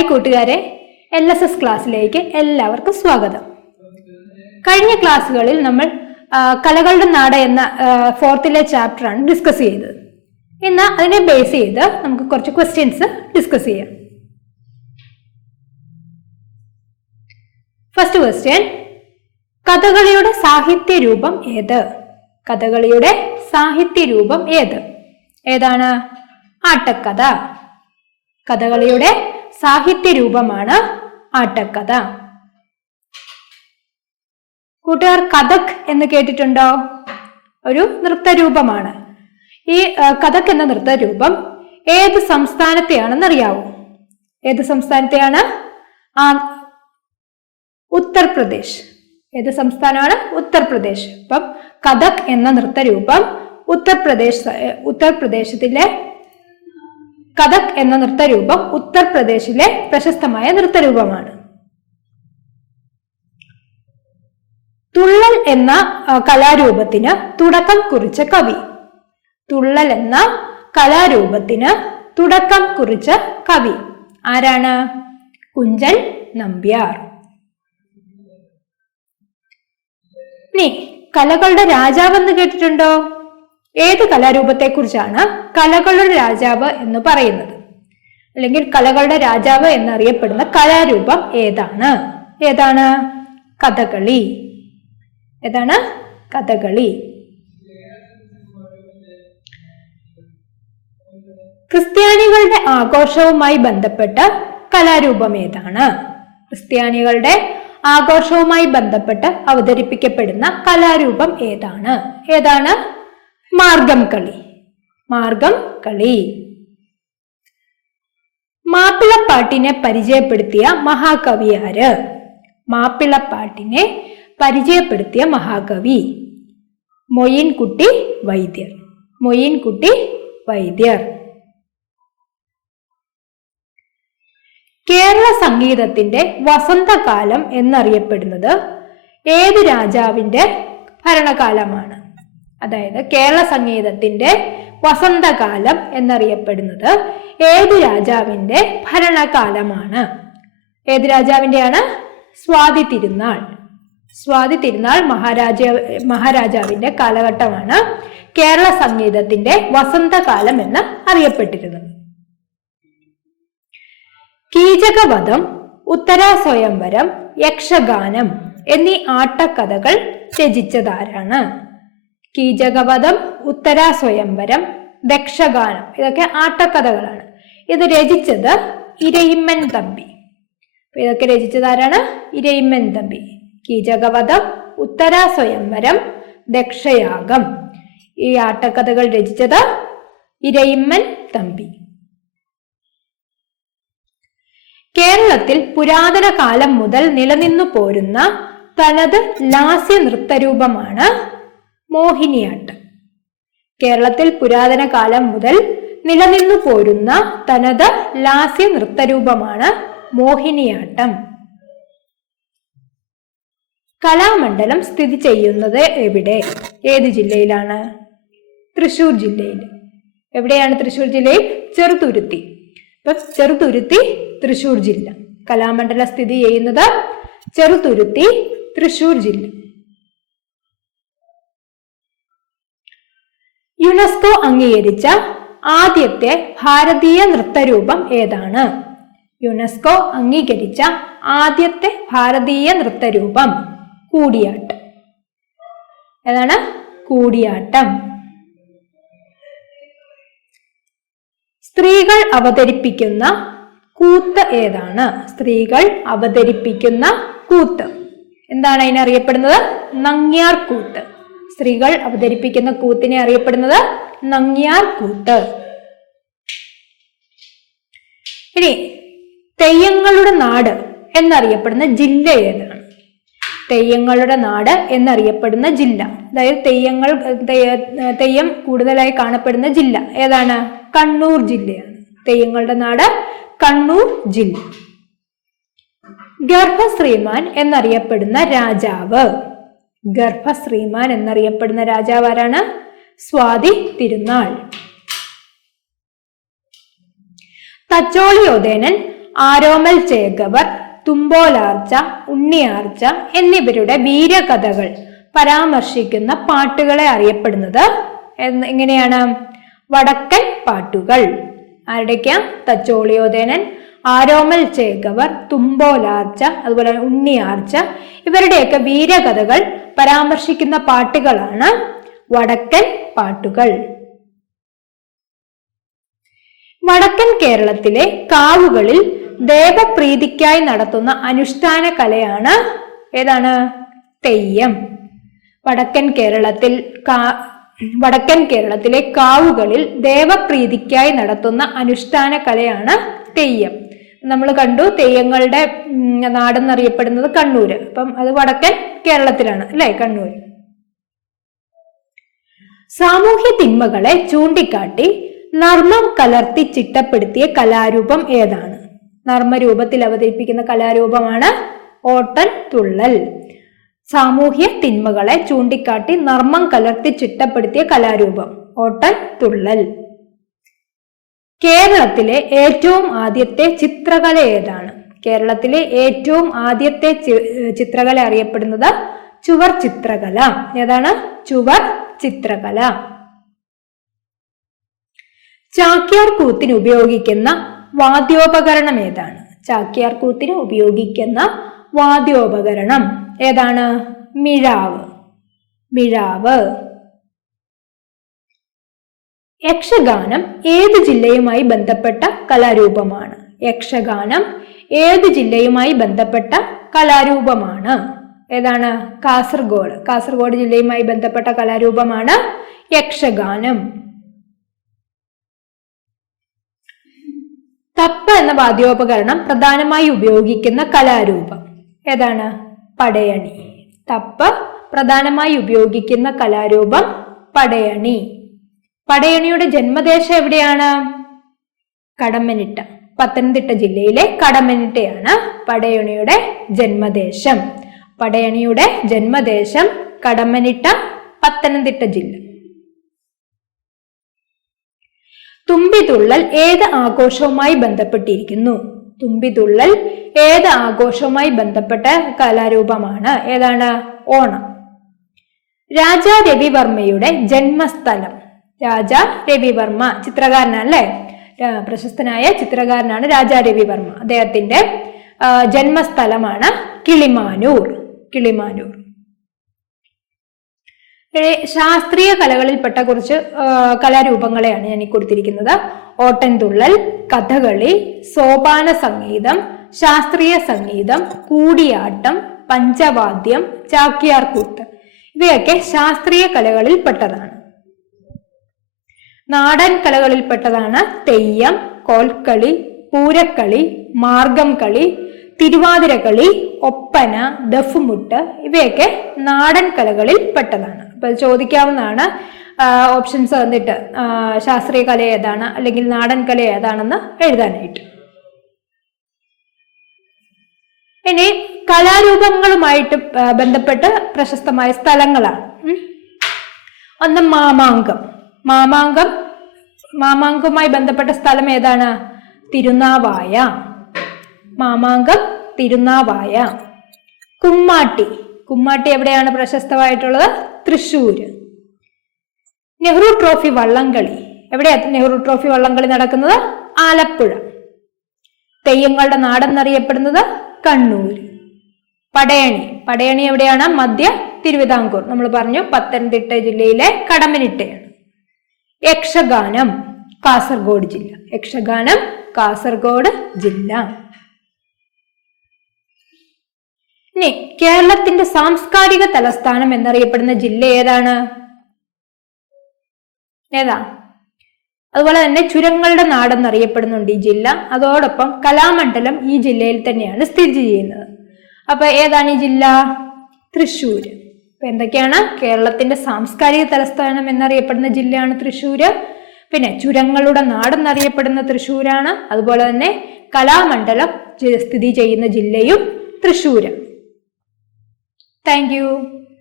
Hi കൂട്ടുകാരെ, LSS ക്ലാസ്സിലേക്ക് എല്ലാവർക്കും സ്വാഗതം. കഴിഞ്ഞ ക്ലാസ്സുകളിൽ നമ്മൾ കലകളുടെ നാട് എന്ന 4th ചാപ്റ്ററാണ് ഡിസ്കസ് ചെയ്തത്. ഇന്ന് അതിനെ ബേസ് ചെയ്ത് നമുക്ക് കുറച്ച് ക്വസ്റ്റ്യൻസ് ഡിസ്കസ് ചെയ്യാം. ഫസ്റ്റ് ക്വസ്റ്റ്യൻ, കഥകളിയുടെ സാഹിത്യ രൂപം ഏത്? കഥകളിയുടെ സാഹിത്യ രൂപം ഏതാണ്? ആട്ടക്കഥ. കഥകളിയുടെ സാഹിത്യ രൂപമാണ് ആട്ടക്കഥ. കൂട്ടുകാർ കഥക് എന്ന് കേട്ടിട്ടുണ്ടോ? ഒരു നൃത്തരൂപമാണ്. ഈ കഥക് എന്ന നൃത്തരൂപം ഏത് സംസ്ഥാനത്തെയാണെന്ന് അറിയാവോ? ഏത് സംസ്ഥാനത്തെയാണ്? ഉത്തർപ്രദേശ്. ഏത് സംസ്ഥാനമാണ്? ഉത്തർപ്രദേശ്. അപ്പം കഥക് എന്ന നൃത്തരൂപം ഉത്തർപ്രദേശത്തിലെ കഥക് എന്ന നൃത്തരൂപം ഉത്തർപ്രദേശിലെ പ്രശസ്തമായ നൃത്തരൂപമാണ്. തുള്ളൽ എന്ന കലാരൂപത്തിന് തുടക്കം കുറിച്ച കവി. തുള്ളൽ എന്ന കലാരൂപത്തിന് തുടക്കം കുറിച്ച കവി ആരാണ്? കുഞ്ചൻ നമ്പ്യാർ. ഇനി കലകളുടെ രാജാവ് എന്ന് കേട്ടിട്ടുണ്ടോ? ഏത് കലാരൂപത്തെ കുറിച്ചാണ് കലകളുടെ രാജാവ് എന്ന് പറയുന്നത്? അല്ലെങ്കിൽ കലകളുടെ രാജാവ് എന്നറിയപ്പെടുന്ന കലാരൂപം ഏതാണ്? കഥകളി. ഏതാണ്? കഥകളി. ക്രിസ്ത്യാനികളുടെ ആഘോഷവുമായി ബന്ധപ്പെട്ട കലാരൂപം ഏതാണ്? ക്രിസ്ത്യാനികളുടെ ആഘോഷവുമായി ബന്ധപ്പെട്ട് അവതരിപ്പിക്കപ്പെടുന്ന കലാരൂപം ഏതാണ്? മാർഗം കളി. മാർഗം കളി. മാപ്പിളപ്പാട്ടിനെ പരിചയപ്പെടുത്തിയ മഹാകവി ആര്? മാപ്പിളപ്പാട്ടിനെ പരിചയപ്പെടുത്തിയ മഹാകവി മൊയിൻകുട്ടി വൈദ്യർ. മൊയിൻകുട്ടി വൈദ്യർ. കേരള സംഗീതത്തിന്റെ വസന്തകാലം എന്നറിയപ്പെടുന്നത് ഏത് രാജാവിന്റെ ഭരണകാലമാണ്? അതായത് കേരള സംഗീതത്തിന്റെ വസന്തകാലം എന്നറിയപ്പെടുന്നത് ഏത് രാജാവിന്റെ ഭരണകാലമാണ്? ഏത് രാജാവിന്റെയാണ്? സ്വാതി തിരുനാൾ. സ്വാതി തിരുനാൾ മഹാരാജാവിന്റെ കാലഘട്ടമാണ് കേരള സംഗീതത്തിന്റെ വസന്തകാലം എന്ന് അറിയപ്പെട്ടിരുന്നത്. കീചകവധം, ഉത്തരാസ്വയംവരം, യക്ഷഗാനം എന്നീ ആട്ടക്കഥകൾ രചിച്ചതാരാണ്? കീചകവധം, ഉത്തരാസ്വയംവരം, യക്ഷഗാനം ഇതൊക്കെ ആട്ടക്കഥകളാണ്. ഇത് രചിച്ചത് ഇരയിമ്മൻ തമ്പി. ഇതൊക്കെ രചിച്ചതാരാണ്? ഇരയിമ്മൻ തമ്പി. കീചകവധം, ഉത്തരാസ്വയംവരം, ദക്ഷയാഗം ഈ ആട്ടക്കഥകൾ രചിച്ചത് ഇരയിമ്മൻ തമ്പി. കേരളത്തിൽ പുരാതന കാലം മുതൽ നിലനിന്നു പോരുന്ന തനത് ലാസ്യ നൃത്തരൂപമാണ് മോഹിനിയാട്ടം. കേരളത്തിൽ പുരാതന കാലം മുതൽ നിലനിന്നു പോരുന്ന തനത് ലാസ്യ നൃത്തരൂപമാണ് മോഹിനിയാട്ടം. കലാമണ്ഡലം സ്ഥിതി ചെയ്യുന്നത് എവിടെ? ഏത് ജില്ലയിലാണ്? തൃശൂർ ജില്ലയിൽ. എവിടെയാണ് തൃശൂർ ജില്ലയിൽ? ചെറുതുരുത്തി. ഇപ്പൊ ചെറുതുരുത്തി തൃശൂർ ജില്ല. കലാമണ്ഡലം സ്ഥിതി ചെയ്യുന്നത് ചെറുതുരുത്തി, തൃശൂർ ജില്ല. യുനെസ്കോ അംഗീകരിച്ച ആദ്യത്തെ ഭാരതീയ നൃത്തരൂപം ഏതാണ്? യുനെസ്കോ അംഗീകരിച്ച ആദ്യത്തെ ഭാരതീയ നൃത്തരൂപം കൂടിയാട്ടം. ഏതാണ്? കൂടിയാട്ടം. സ്ത്രീകൾ അവതരിപ്പിക്കുന്ന കൂത്ത് ഏതാണ്? സ്ത്രീകൾ അവതരിപ്പിക്കുന്ന കൂത്ത് എന്താണ് അതിനറിയപ്പെടുന്നത്? നങ്ങ്യാർ കൂത്ത്. സ്ത്രീകൾ അവതരിപ്പിക്കുന്ന കൂത്തിനെ അറിയപ്പെടുന്നത് നങ്ങ്യാർ കൂത്ത്. ഇനി തെയ്യങ്ങളുടെ നാട് എന്നറിയപ്പെടുന്ന ജില്ല ഏതാണ്? തെയ്യങ്ങളുടെ നാട് എന്നറിയപ്പെടുന്ന ജില്ല, അതായത് തെയ്യം കൂടുതലായി കാണപ്പെടുന്ന ജില്ല ഏതാണ്? കണ്ണൂർ ജില്ലയാണ്. തെയ്യങ്ങളുടെ നാട് കണ്ണൂർ ജില്ല. ഗർഭശ്രീമാൻ എന്നറിയപ്പെടുന്ന രാജാവ്. ഗർഭശ്രീമാൻ എന്നറിയപ്പെടുന്ന രാജാവ് ആരാണ്? സ്വാതി തിരുനാൾ. തച്ചോളിയോദയനൻ ആരോമൽ ചേകവർ, തുമ്പോലാർച്ച, ഉണ്ണിയാർച്ച എന്നിവരുടെ വീരകഥകൾ പരാമർശിക്കുന്ന പാട്ടുകളെ അറിയപ്പെടുന്നത് എങ്ങനെയാണ്? വടക്കൻ പാട്ടുകൾ. ആരുടെയൊക്കെയാ? തച്ചോളിയോധേനൻ, ആരോമൽ ചേകവർ, തുമ്പോലാർച്ച, അതുപോലെ ഉണ്ണിയാർച്ച ഇവരുടെയൊക്കെ വീരകഥകൾ പരാമർശിക്കുന്ന പാട്ടുകളാണ് വടക്കൻ പാട്ടുകൾ. വടക്കൻ കേരളത്തിലെ കാവുകളിൽ ദേവപ്രീതിക്കായി നടത്തുന്ന അനുഷ്ഠാന കലയാണ് ഏതാണ്? തെയ്യം. വടക്കൻ കേരളത്തിലെ കാവുകളിൽ ദേവപ്രീതിക്കായി നടത്തുന്ന അനുഷ്ഠാന കലയാണ് തെയ്യം. നമ്മൾ കണ്ടു തെയ്യങ്ങളുടെ നാടെന്നറിയപ്പെടുന്നത് കണ്ണൂര്. അപ്പം അത് വടക്കൻ കേരളത്തിലാണ് അല്ലെ, കണ്ണൂർ. സാമൂഹ്യ തിന്മകളെ ചൂണ്ടിക്കാട്ടി നർമ്മം കലർത്തി ചിട്ടപ്പെടുത്തിയ കലാരൂപം ഏതാണ്? നർമ്മരൂപത്തിൽ അവതരിപ്പിക്കുന്ന കലാരൂപമാണ് ഓട്ടൻ തുള്ളൽ. സാമൂഹ്യ തിന്മകളെ ചൂണ്ടിക്കാട്ടി നർമ്മം കലർത്തി ചിട്ടപ്പെടുത്തിയ കലാരൂപം ഓട്ടൻ തുള്ളൽ. കേരളത്തിലെ ഏറ്റവും ആദ്യത്തെ ചിത്രകല ഏതാണ്? കേരളത്തിലെ ഏറ്റവും ആദ്യത്തെ ചിത്രകല അറിയപ്പെടുന്നത് ചുവർ ചിത്രകല. ഏതാണ്? ചുവർ ചിത്രകല. ചാക്യാർ കൂത്തിന് ഉപയോഗിക്കുന്ന വാദ്യോപകരണം ഏതാണ്? ചാക്യാർ കൂത്തിന് ഉപയോഗിക്കുന്ന വാദ്യോപകരണം ഏതാണ്? മിഴാവ്. മിഴാവ്. യക്ഷഗാനം ഏത് ജില്ലയുമായി ബന്ധപ്പെട്ട കലാരൂപമാണ്? യക്ഷഗാനം ഏത് ജില്ലയുമായി ബന്ധപ്പെട്ട കലാരൂപമാണ്? ഏതാണ്? കാസർഗോഡ്. കാസർഗോഡ് ജില്ലയുമായി ബന്ധപ്പെട്ട കലാരൂപമാണ് യക്ഷഗാനം. തപ്പ എന്ന വാദ്യോപകരണം പ്രധാനമായി ഉപയോഗിക്കുന്ന കലാരൂപം ഏതാണ്? പടയണി. തപ്പ പ്രധാനമായി ഉപയോഗിക്കുന്ന കലാരൂപം പടയണി. പടയണിയുടെ ജന്മദേശം എവിടെയാണ്? കടമ്മനിട്ട. പത്തനംതിട്ട ജില്ലയിലെ കടമ്മനിട്ടയാണ് പടയണിയുടെ ജന്മദേശം. പടയണിയുടെ ജന്മദേശം കടമ്മനിട്ട, പത്തനംതിട്ട ജില്ല. തുമ്പിതുള്ളൽ ഏത് ആഘോഷവുമായി ബന്ധപ്പെട്ടിരിക്കുന്നു? തുമ്പിതുള്ളൽ ഏത് ആഘോഷവുമായി ബന്ധപ്പെട്ട കലാരൂപമാണ്? ഏതാണ്? ഓണം. രാജാ രവിവർമ്മയുടെ ജന്മസ്ഥലം. രാജാ രവിവർമ്മ ചിത്രകാരനാണ് അല്ലെ, പ്രശസ്തനായ ചിത്രകാരനാണ് രാജാ രവിവർമ്മ. അദ്ദേഹത്തിന്റെ ജന്മസ്ഥലമാണ് കിളിമാനൂർ. കിളിമാനൂർ. ശാസ്ത്രീയ കലകളിൽപ്പെട്ട കുറച്ച് കലാരൂപങ്ങളെയാണ് ഞാൻ ഈ കൊടുത്തിരിക്കുന്നത്. ഓട്ടൻതുള്ളൽ, കഥകളി, സോപാന സംഗീതം, ശാസ്ത്രീയ സംഗീതം, കൂടിയാട്ടം, പഞ്ചവാദ്യം, ചാക്യാർകൂത്ത് ഇവയൊക്കെ ശാസ്ത്രീയ കലകളിൽ പെട്ടതാണ്. നാടൻ കലകളിൽ പെട്ടതാണ് തെയ്യം, കോൽക്കളി, പൂരക്കളി, മാർഗം കളി, തിരുവാതിരക്കളി, ഒപ്പന, ദഫുമുട്ട് ഇവയൊക്കെ നാടൻ കലകളിൽ പെട്ടതാണ്. അപ്പൊ ചോദിക്കാവുന്നതാണ് ഓപ്ഷൻസ് വന്നിട്ട് ശാസ്ത്രീയ കല ഏതാണ് അല്ലെങ്കിൽ നാടൻ കല ഏതാണെന്ന് എഴുതാനായിട്ട്. ഇനി കലാരൂപങ്ങളുമായിട്ട് ബന്ധപ്പെട്ട് പ്രശസ്തമായ സ്ഥലങ്ങളാണ്. ഒന്ന് മാമാങ്കം. മാമാങ്കവുമായി ബന്ധപ്പെട്ട സ്ഥലം ഏതാണ്? തിരുനാവായ. മാമാങ്കം തിരുനാവായ. കുമ്മാട്ടി എവിടെയാണ് പ്രശസ്തമായിട്ടുള്ളത്? തൃശ്ശൂര്. നെഹ്റു ട്രോഫി വള്ളംകളി എവിടെയാണ് നെഹ്റു ട്രോഫി വള്ളംകളി നടക്കുന്നത്? ആലപ്പുഴ. തെയ്യങ്ങളുടെ നാടെന്നറിയപ്പെടുന്നത് കണ്ണൂർ. പടയണി എവിടെയാണ്? മധ്യ തിരുവിതാംകൂർ. നമ്മൾ പറഞ്ഞു പത്തനംതിട്ട ജില്ലയിലെ കടമ്മനിട്ടയാണ്. യക്ഷഗാനം കാസർഗോഡ് ജില്ല. യക്ഷഗാനം കാസർഗോഡ് ജില്ല. ഇനി കേരളത്തിന്റെ സാംസ്കാരിക തലസ്ഥാനം എന്നറിയപ്പെടുന്ന ജില്ല ഏതാണ്? ഏതാ? അതുപോലെ തന്നെ ചുരങ്ങളുടെ നാടെന്നറിയപ്പെടുന്നുണ്ട് ഈ ജില്ല. അതോടൊപ്പം കലാമണ്ഡലം ഈ ജില്ലയിൽ തന്നെയാണ് സ്ഥിതി ചെയ്യുന്നത്. അപ്പൊ ഏതാണ് ഈ ജില്ല? തൃശ്ശൂര്. അപ്പൊ എന്തൊക്കെയാണ്? കേരളത്തിന്റെ സാംസ്കാരിക തലസ്ഥാനം എന്നറിയപ്പെടുന്ന ജില്ലയാണ് തൃശ്ശൂര്. പിന്നെ ചുരങ്ങളുടെ നാടെന്നറിയപ്പെടുന്ന തൃശ്ശൂരാണ്. അതുപോലെ തന്നെ കലാമണ്ഡലം സ്ഥിതി ചെയ്യുന്ന ജില്ലയും തൃശ്ശൂര്. Thank you.